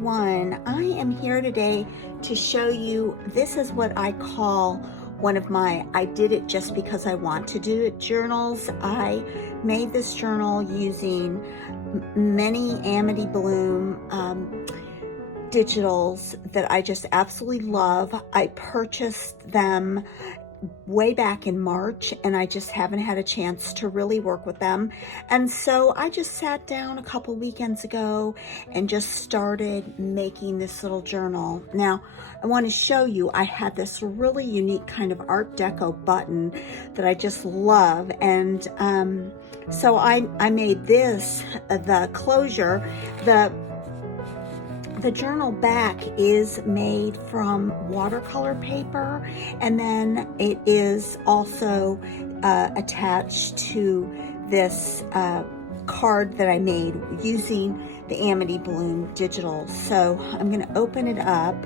everyone. I am here today to show you, this is what I call one of my I did it just because I want to do it journals. I made this journal using many Amity Bloom digitals that I just absolutely love. I purchased them way back in March and I just haven't had a chance to really work with them. And so I just sat down a couple weekends ago and just started making this little journal. Now, I want to show you, I had this really unique kind of Art Deco button that I just love. And so I made this, the closure, the journal back is made from watercolor paper, and then it is also attached to this card that I made using the Amity Bloom digital. So I'm going to open it up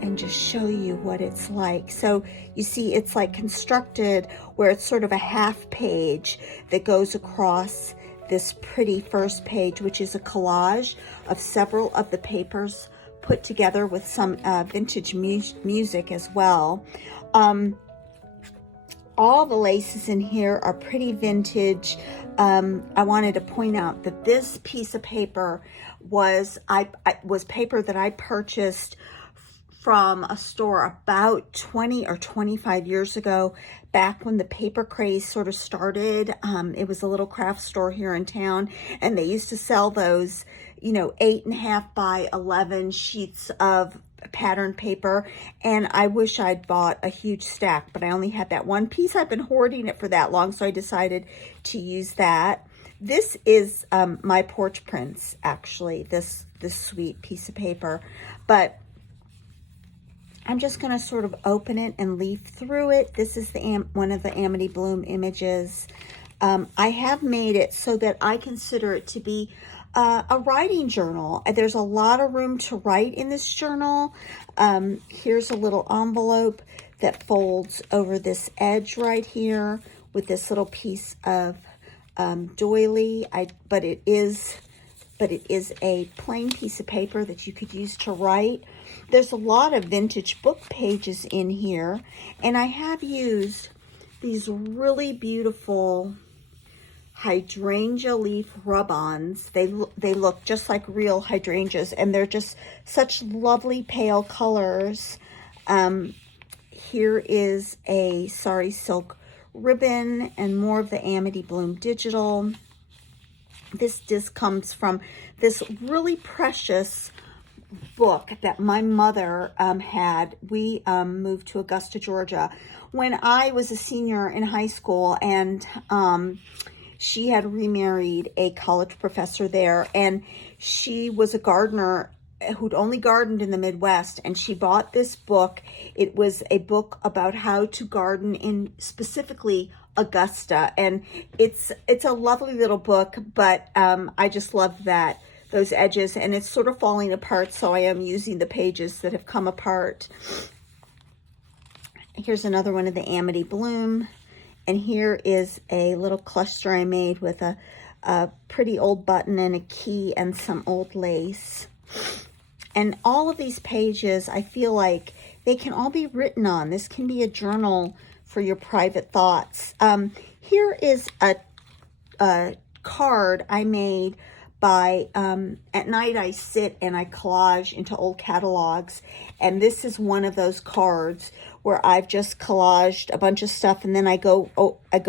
and just show you what it's like. So you see it's like constructed where it's sort of a half page that goes across this pretty first page, which is a collage of several of the papers put together with some vintage music as well. All the laces in here are pretty vintage. I wanted to point out that this piece of paper was paper that I purchased from a store about 20 or 25 years ago, back when the paper craze sort of started. It was a little craft store here in town, and they used to sell those, 8.5 by 11 sheets of patterned paper. And I wish I'd bought a huge stack, but I only had that one piece. I've been hoarding it for that long, so I decided to use that. This is My Porch Prints, actually, this sweet piece of paper. But I'm just going to sort of open it and leaf through it. This is one of the Amity Bloom images. I have made it so that I consider it to be a writing journal. There's a lot of room to write in this journal. Here's a little envelope that folds over this edge right here with this little piece of doily. But it is a plain piece of paper that you could use to write. There's a lot of vintage book pages in here, and I have used these really beautiful hydrangea leaf rub-ons. They look just like real hydrangeas, and they're just such lovely pale colors. Here is a sari silk ribbon and more of the Amity Bloom digital. This disc comes from this really precious book that my mother had. We moved to Augusta, Georgia when I was a senior in high school, and she had remarried a college professor there, and she was a gardener who'd only gardened in the Midwest, and she bought this book. It was a book about how to garden in specifically Augusta, and it's a lovely little book, but I just love those edges, and it's sort of falling apart, so I am using the pages that have come apart. Here's another one of the Amity Bloom, and here is a little cluster I made with a pretty old button and a key and some old lace. And all of these pages, I feel like they can all be written on. This can be a journal for your private thoughts. Here is a card I made by, at night I sit and I collage into old catalogs, and this is one of those cards where I've just collaged a bunch of stuff, and then I go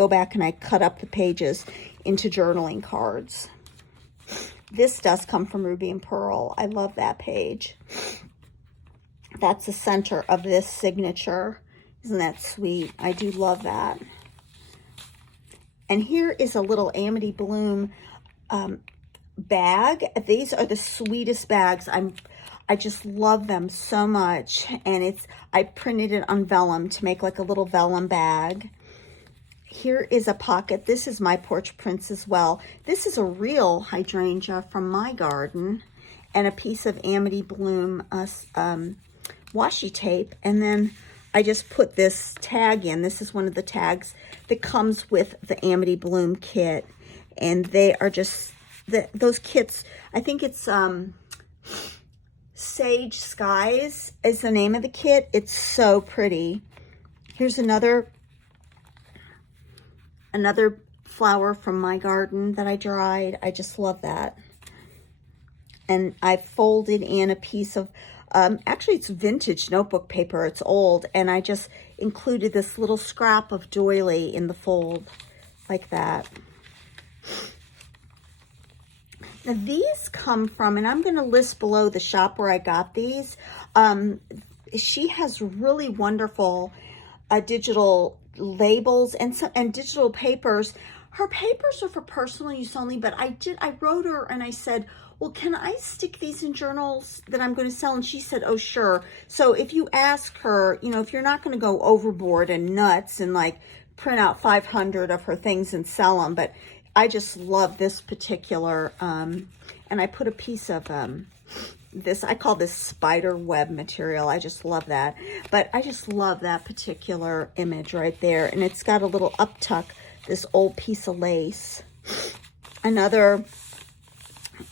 back and I cut up the pages into journaling cards. This does come from Ruby and Pearl. I love that page. That's the center of this signature. Isn't that sweet? I do love that. And here is a little Amity Bloom bag. These are the sweetest bags. I just love them so much. And I printed it on vellum to make like a little vellum bag. Here is a pocket. This is My Porch Prints as well. This is a real hydrangea from my garden, and a piece of Amity Bloom washi tape. And then I just put this tag in. This is one of the tags that comes with the Amity Bloom kit. And they are just, those kits, I think it's Sage Skies is the name of the kit. It's so pretty. Here's another flower from my garden that I dried. I just love that. And I folded in a piece of, actually it's vintage notebook paper. It's old. And I just included this little scrap of doily in the fold like that. Now these come from, and I'm going to list below the shop where I got these. She has really wonderful digital labels and digital papers. Her papers are for personal use only, but I wrote her and I said, well, can I stick these in journals that I'm going to sell? And she said, oh, sure. So if you ask her, you know, if you're not going to go overboard and nuts and like print out 500 of her things and sell them, but I just love this particular, and I put a piece of this, I call this spider web material. I just love that. But I just love that particular image right there. And it's got a little uptuck, this old piece of lace. Another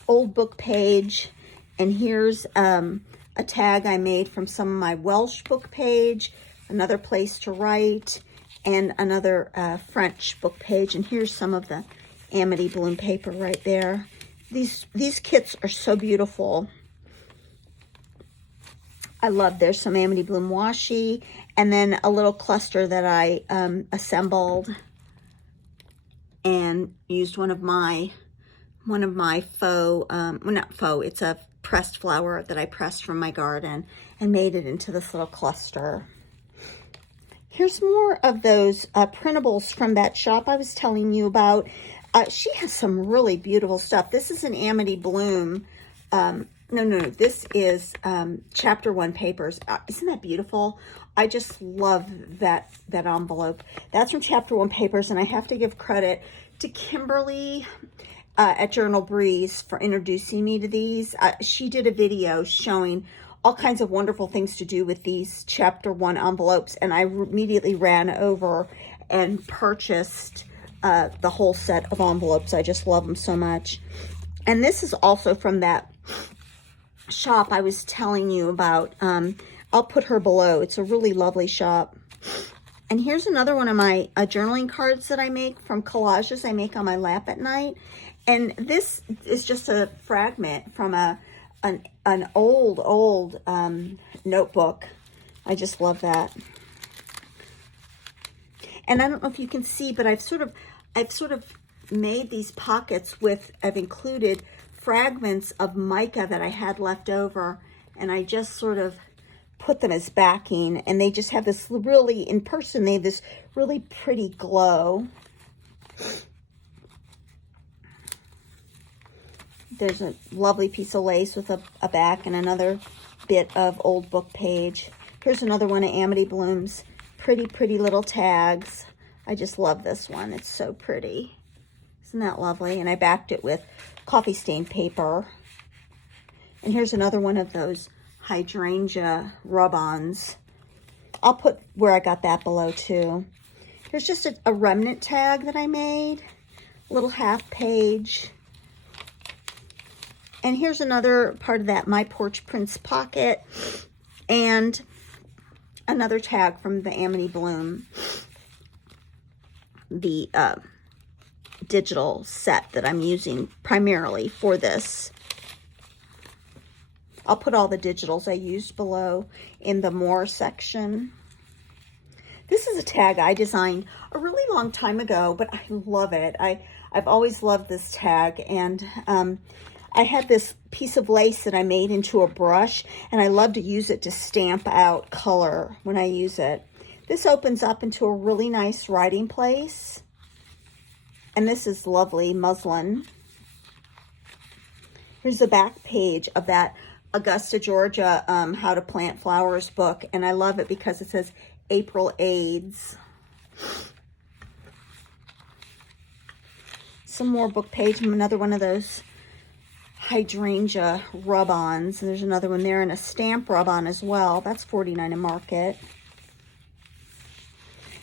old book page. And here's a tag I made from some of my Welsh book page. Another place to write. And another French book page. And here's some of the Amity Bloom paper right there. These kits are so beautiful. I love, there's some Amity Bloom washi, and then a little cluster that I assembled and used one of my faux, well, not faux, it's a pressed flower that I pressed from my garden and made it into this little cluster. Here's more of those printables from that shop I was telling you about. She has some really beautiful stuff. This is an Amity Bloom. No, this is Chapter 1 Papers. Isn't that beautiful? I just love that envelope. That's from Chapter 1 Papers, and I have to give credit to Kimberly at Journal Breeze for introducing me to these. She did a video showing all kinds of wonderful things to do with these Chapter 1 envelopes, and I immediately ran over and purchased the whole set of envelopes. I just love them so much. And this is also from that shop I was telling you about. I'll put her below. It's a really lovely shop. And here's another one of my journaling cards that I make from collages I make on my lap at night. And this is just a fragment from an old notebook. I just love that. And I don't know if you can see, but I've sort of made these pockets with, I've included fragments of mica that I had left over, and I just sort of put them as backing, and they just have this really, in person, they have this really pretty glow. There's a lovely piece of lace with a back and another bit of old book page. Here's another one of Amity Bloom's pretty little tags. I just love this one. It's so pretty. Isn't that lovely? And I backed it with coffee stain paper. And here's another one of those hydrangea rub-ons. I'll put where I got that below too. Here's just a remnant tag that I made. A little half page. And here's another part of that My Porch Prints pocket. And another tag from the Amity Bloom. The digital set that I'm using primarily for this. I'll put all the digitals I used below in the more section. This is a tag I designed a really long time ago, but I love it. I've always loved this tag, and I had this piece of lace that I made into a brush, and I love to use it to stamp out color when I use it. This opens up into a really nice writing place. And this is lovely muslin. Here's the back page of that Augusta, Georgia, How to Plant Flowers book. And I love it because it says April AIDS. Some more book page from another one of those hydrangea rub-ons. There's another one there and a stamp rub-on as well. That's $49 in Market.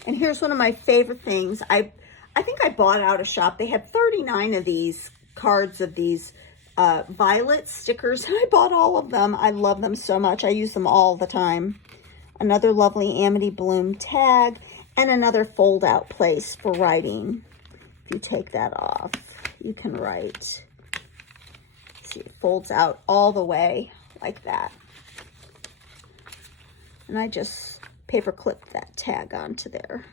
And here's one of my favorite things. I think I bought out a shop. They had 39 of these cards of these violet stickers. I bought all of them. I love them so much. I use them all the time. Another lovely Amity Bloom tag, and another fold out place for writing. If you take that off, you can write. See, it folds out all the way like that. And I just paper clipped that tag onto there.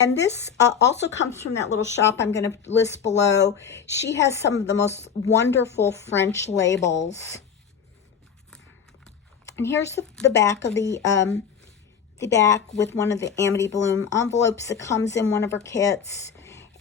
And this also comes from that little shop I'm going to list below. She has some of the most wonderful French labels. And here's the back of the back with one of the Amity Bloom envelopes that comes in one of her kits.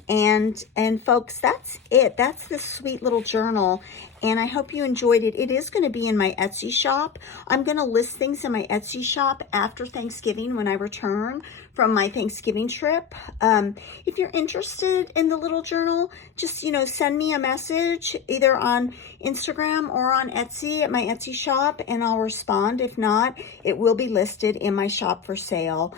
And folks, that's it. That's this sweet little journal. And I hope you enjoyed it. It is going to be in my Etsy shop. I'm going to list things in my Etsy shop after Thanksgiving when I return from my Thanksgiving trip. If you're interested in the little journal, just, you know, send me a message either on Instagram or on Etsy at my Etsy shop, and I'll respond. If not, it will be listed in my shop for sale.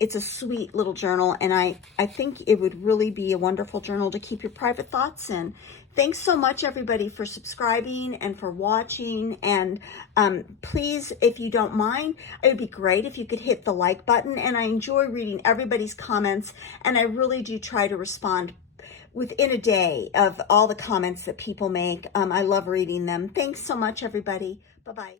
It's a sweet little journal, and I think it would really be a wonderful journal to keep your private thoughts in. Thanks so much, everybody, for subscribing and for watching. And please, if you don't mind, it would be great if you could hit the like button. And I enjoy reading everybody's comments, and I really do try to respond within a day of all the comments that people make. I love reading them. Thanks so much, everybody. Bye-bye.